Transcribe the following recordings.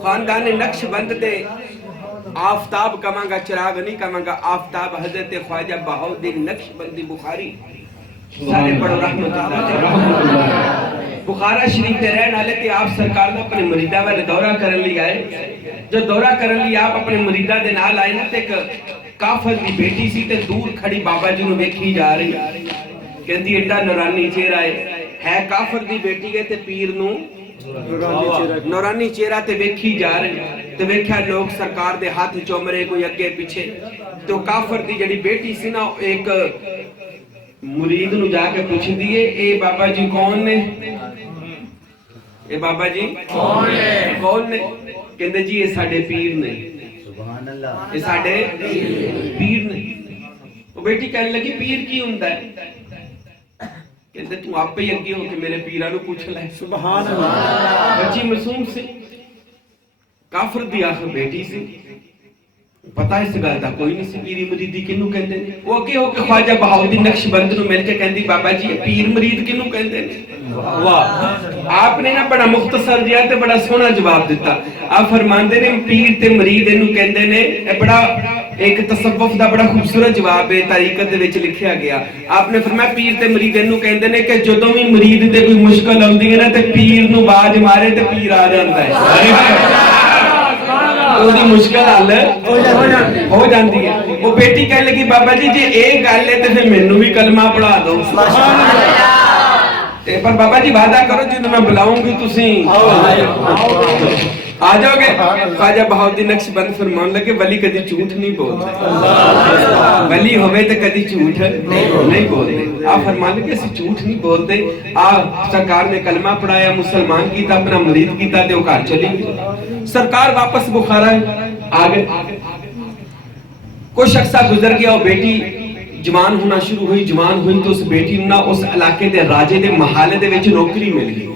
खानदान नक्शबंद दे आफ्ताब कमांगा, चिराग नहीं कमांगा, आफ्ताब हजरत ख्वाजा बहाउद्दीन नक्शबंदी बुखारी सारे पढ़ो रहमतुल्लाह। बुखारा शरीफ के रहने वाले थे। आप सरकार ने अपने मुरीदा वाले दौरा करने लिए आए। जो दौरा करने लिए आप अपने मुरीदा दे नाल आए ना, ते एक काफर दी बेटी सी ते दूर खड़ी बाबा जी नु वेखी जा रही। कहंदी एडा नूरानी चेहरा है काफर दी बेटी है ते पीर नु नूरानी चेहरा ते वेखी जा रही। ते वेख्या लोग सरकार दे हाथ चुमरे, कोई अगे पीछे। तो काफर दी जड़ी बेटी सी ना, एक मुरीद नु जाके पूछदी है, ए बाबा जी कौन ने? ए बाबा जी कौन ने? कौन ने? कहंदे जी ये साडे पीर ने। सुभान अल्लाह, ये साडे पीर ने। वो बेटी कहने लगी पीर की हुंदा है? कहते तू आप ही अगे हो के मेरे पीरा नु पूछ ले। सुभान अल्लाह। बच्ची मासूम सी, काफर दी आखिर बेटी सी, पता इस गल दा कोई नहीं सी पीरी मुरीदी किनु कहंदे ने। वो अगे हो के ख्वाजा बहाउद्दीन नक्शबंद नु मिल के कहंदी बाबा जी पीर मुरीद किनु कहंदे ने? वाह, आपने ना बड़ा मुख्तसर जिहा ते बड़ा सोहना जवाब दिता। आप फरमांदे ने पीर ते मुरीद इनु कहंदे ने। ए बड़ा एक तसव्वुफ दा बड़ा खूबसूरत जवाब है, तरीकत दे विच लिखिया गया। आपने फरमाया पीर ते मुरीद इनु कहंदे ने कि जदों भी मुरीद ते कोई मुश्किल आउंदी है ना ते पीर नु आवाज मारे ते पीर आ जांदा है, ओदी मुश्किल हल हो जाती है। वो बेटी कहने लगी बाबा जी जे ये गल है तो फिर मैनू भी कलमा पढ़ा दो। पर बाबा जी वादा करो जो मैं बुलाऊंगी तुसी आ जाओगे? ख्वाजा बहाउद्दीन नक्शबंद फरमान लगे वली कदी झूठ नहीं बोलते, वली होवे तो कदी झूठ नहीं बोलते। आप फरमान लगे असि झूठ नहीं बोलते। आ सरकार ने कलमा पढ़ाया, मुसलमान कीता, अपना मुरीद कीता ते वो घर चली गई। सरकार वापस बुखारा आ गए। कुछ अरसा गुजर गया, वो बेटी जवान होना शुरू हुई। जवान हुई तो उस बेटी ना उस इलाके दे राजे दे महाले दे विच नौकरी मिल गई।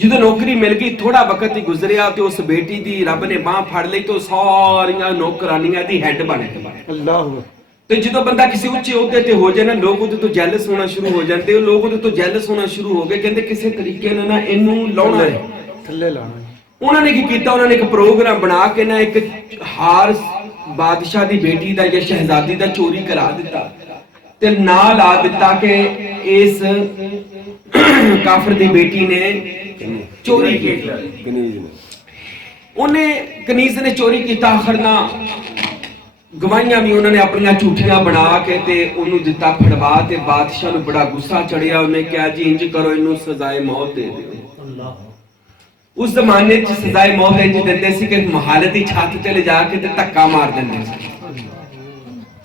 जो नौकरी मिल गई थोड़ा वक्त ही गुजरिया तो उस बेटी दी रब ने बांह फड़ ली तो सारियां नौकरानियां दी हेड बन गई। अल्लाह। तो जो बंदा किसी उच्चे ओहदे ते हो जाए ना, लोग उहदे तो जेलस होना शुरू हो जाते। लोग उहदे तो जेलस होना शुरू हो गए, कहंदे किसी तरीके नाल ना इनू लाउणा है, थल्ले लाना। उन्होंने की कीता, उन्होंने एक प्रोग्राम बना के ना एक हार बादशाह दी बेटी दा या शहजादी दा चोरी करा दिता ते नाल आ दिता कि इस काफिर दी बेटी ने चोरी की। उन्हें कनीज ने चोरी की। आखिर ना गवाहियां भी उन्होंने अपनियां झूठियां बना के ते उन्हें दिता फड़वा ते बादशाह नूं बड़ा गुस्सा चढ़िया। उन्हें कहा जी इंज करो इनू सजाए मौत दे दो। उस जमाने च सजाए मौत इंज देंदे सी कि महाले दी छत ते ले जाके ते धक्का मार देंदे सी,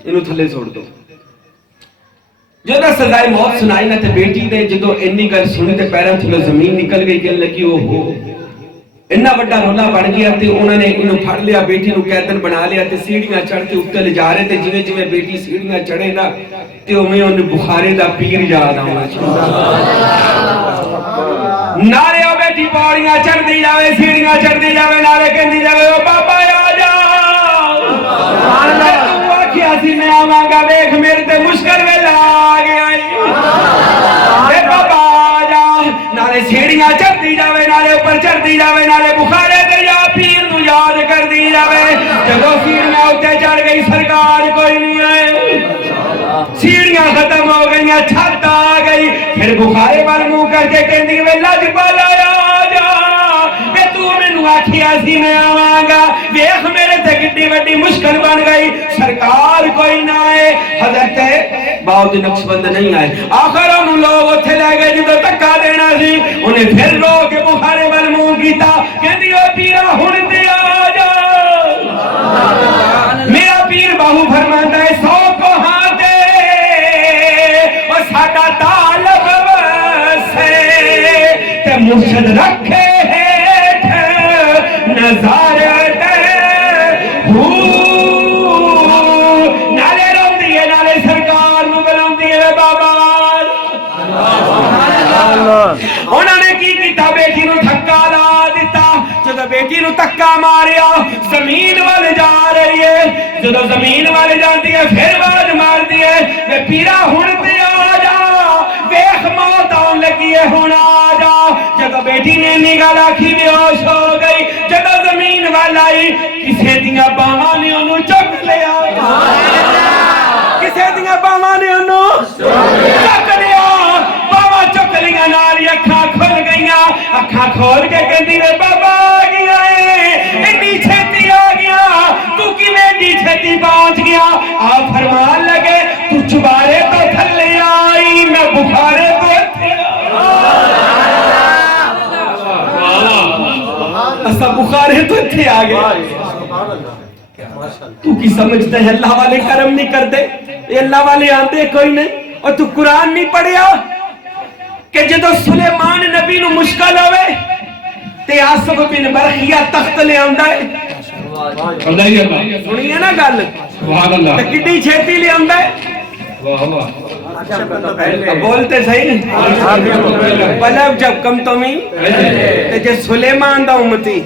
इनू थल्ले छोड़ दो। जदों सजाए मौत सुनाई ना ते बेटी ने जदों इन्नी गल सुनी ते पैरों थल्लों जमीन निकल गई। कहने लगी ओहो इन्ना बड़ा रोला बन गया। ते उन्होंने इन्हू फड़ लिया, बेटी नू कैदन बना लिया ते सीढ़ियां चढ़ के उत्ते ले जा रहे थे। जिवें जिवें बेटी सीढ़ियां चढ़े ना ते उवें उन्हें बुखारे दा पीर याद आउणा शुरू। नारे ओ बेटी पौड़ियां चढ़दी जावे, सीढ़ियां चढ़दी जावे, नारे कहंदी जावे ओ बाबा आ जा। तू आखिया सी मैं आवांगा, वेख मेरे ते मुश्किल वेला आ गया। ए बाबा आ जा। नारे सीढ़ियां चढ़दी जावे, नारे ऊपर चढ़दी जावे, नारे बुखारे दरिया पीर नू याद करदी जावे। जदों सीढ़ियां उत्ते चढ़ गई सरकार कोई नहीं आए, सीढ़ियां खत्म हो गई, छत आ गई। फिर बुखारे वाल मुंह करके कहंदी वे लजपाला आ जा, वे तू मैनू आखिया सी मैं आवांगा, वेख मेरे ते कितनी बड़ी मुश्किल बन गई। सरकार कोई ना आए, हजरत बहाउद्दीन नक्शबंद नहीं आए। आखिर उन्होंने लोग उत्थे ले गए जो धक्का देना सी। उन्हें फिर रो के बुखारे वाल मुंह कीता, कहंदी ओ पीरा हुण ते आ जा। मेरा पीर बाहू फरमांदा है 100 कोहां ते साडा तालब वसे ते मुर्शद रखे हेठ नजारे ते नाले रोंदी है, नाले सरकार नू बुलांदी है बाबा। उन्होंने की कीता, बेटी नू धक्का ला दिता। जदों बेटी नू धक्का मारिया जमीन वाल जा रही है। जदों जमीन वाल जाती है फिर आवाज मारती है वे पीरा हुण ते आ जा, वेख मौत आउण लगी है हुण आ जा। जदों बेटी ने इन्नी गल आखी बेहोश हो गई। जदों गल आई किसे दियां बावां ने ओनू चुक लिया किसे दियां बावां ने ओनू चुक लिया बावां चुक लिया नाल ही अखां खुल गईयां अखां खोल के कहंदी वे बाबा आ गया इतनी छेती आ गया तू किवें इतनी छेती पहुंच गया आ फरमान लगे तू चुबारे तो थल्ले आई मैं बुखारे तो असा बुखारे तो इत्थे आ गए तू की समझते है अल्लाह वाले करम नहीं करते ये अल्लाह वाले आंदे कोई नहीं और तू कुरान नहीं पढ़िया कि जदों सुलेमान नबी नु मुश्किल होवे ते आसफ बिन बरखिया तख्त ले आंदा है सुनिए ना गल सुभान अल्लाह ते कितनी छेती ले आंदा है वाह वाह बोलते सही पलब जब कम तुमी ते जे सुलेमान दा उम्मती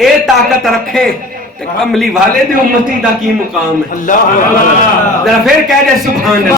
ए ताकत रखे ते कमली वाले दी उम्मती दा की मुकाम है अल्लाह जरा फिर कह दे सुभान अल्लाह।